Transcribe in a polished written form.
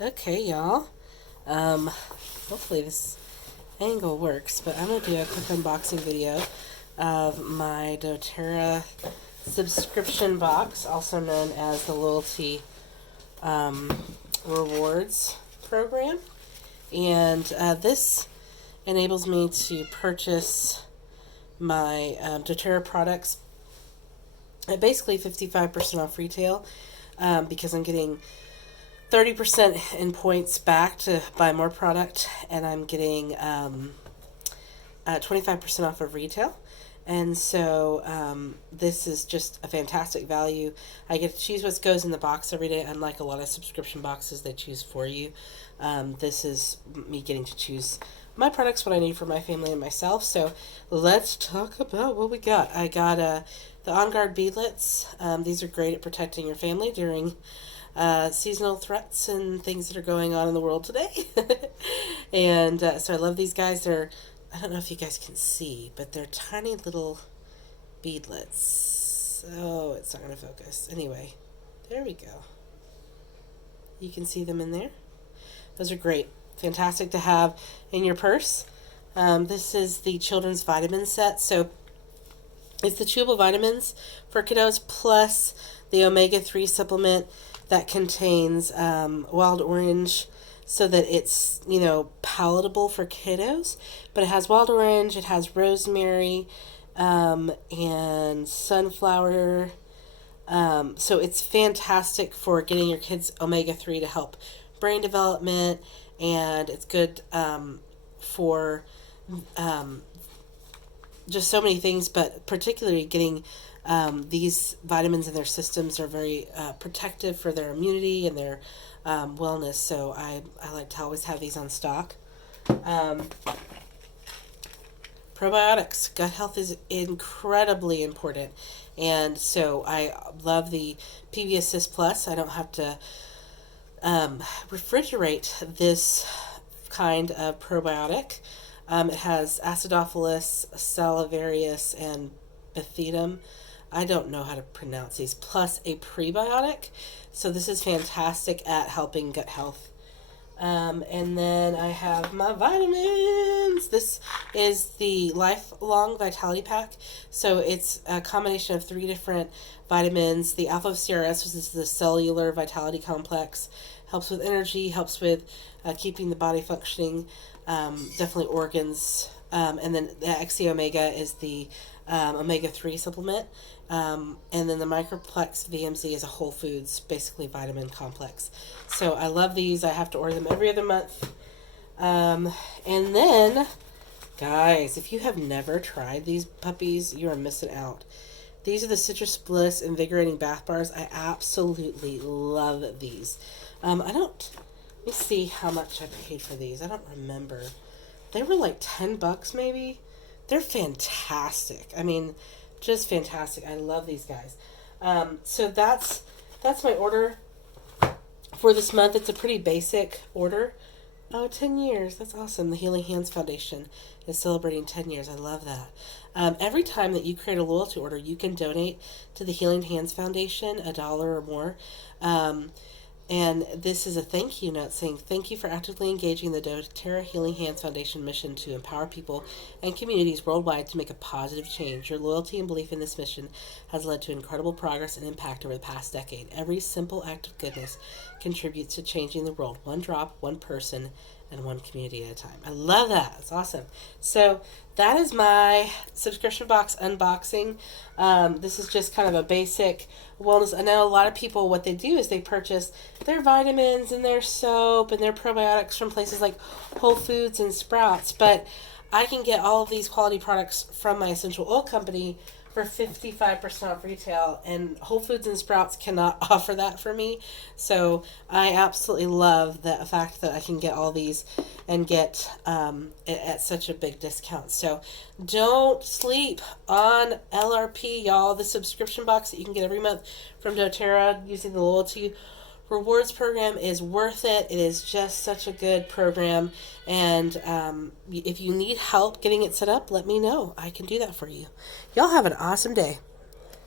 Okay, y'all. Hopefully this angle works, but I'm going to do a quick unboxing video of my doTERRA subscription box, also known as the Loyalty Rewards program. And this enables me to purchase my doTERRA products at basically 55% off retail because I'm getting 30% in points back to buy more product, and I'm getting 25% off of retail. And so this is just a fantastic value. I get to choose what goes in the box every day, unlike a lot of subscription boxes they choose for you. This is me getting to choose my products, what I need for my family and myself. So let's talk about what we got. I got the On Guard beadlets. These are great at protecting your family during seasonal threats and things that are going on in the world today. And so I love these guys. I don't know if you guys can see, but they're tiny little beadlets. Oh, it's not going to focus. Anyway, there we go. You can see them in there. Those are great. Fantastic to have in your purse. This is the children's vitamin set. So it's the chewable vitamins for kiddos plus the omega-3 supplement that contains wild orange, so that it's, palatable for kiddos. But it has wild orange, it has rosemary, and sunflower. So it's fantastic for getting your kids omega-3 to help brain development, and it's good for just so many things, but particularly getting these vitamins in their systems are very protective for their immunity and their wellness. So I like to always have these on stock. Probiotics. Gut health is incredibly important. And so I love the PB Assist Plus. I don't have to refrigerate this kind of probiotic. It has Acidophilus, Salivarius, and Bethedum. I don't know how to pronounce these, plus a prebiotic. So this is fantastic at helping gut health. And then I have my vitamins. This is the Lifelong Vitality Pack. So it's a combination of 3 different vitamins. The Alpha CRS, which is the Cellular Vitality Complex, helps with energy, helps with keeping the body functioning, definitely organs. And then the XC Omega is the omega-3 supplement. And then the Microplex VMZ is a whole foods, basically vitamin complex. So I love these. I have to order them every other month. And then, guys, if you have never tried these puppies, you are missing out. These are the Citrus Bliss Invigorating Bath Bars. I absolutely love these. Let me see how much I paid for these. I don't remember. They were like $10 maybe. They're fantastic. I mean, just fantastic. I love these guys. So that's my order for this month. It's a pretty basic order. Oh, 10 years. That's awesome. The Healing Hands Foundation is celebrating 10 years. I love that. Every time that you create a loyalty order, you can donate to the Healing Hands Foundation $1 or more. And this is a thank you note saying, thank you for actively engaging the doTERRA Healing Hands Foundation mission to empower people and communities worldwide to make a positive change. Your loyalty and belief in this mission has led to incredible progress and impact over the past decade. Every simple act of goodness contributes to changing the world, one drop, one person, and one community at a time. I love that. It's awesome. So that is my subscription box unboxing. This is just kind of a basic wellness. I know a lot of people, what they do is they purchase their vitamins and their soap and their probiotics from places like Whole Foods and Sprouts, but I can get all of these quality products from my essential oil company for 55% off retail, and Whole Foods and Sprouts cannot offer that for me. So I absolutely love the fact that I can get all these and get it at such a big discount. So don't sleep on LRP, y'all. The subscription box that you can get every month from doTERRA using the Loyalty Rewards program is worth it. It is just such a good program. And if you need help getting it set up, let me know. I can do that for you. Y'all have an awesome day.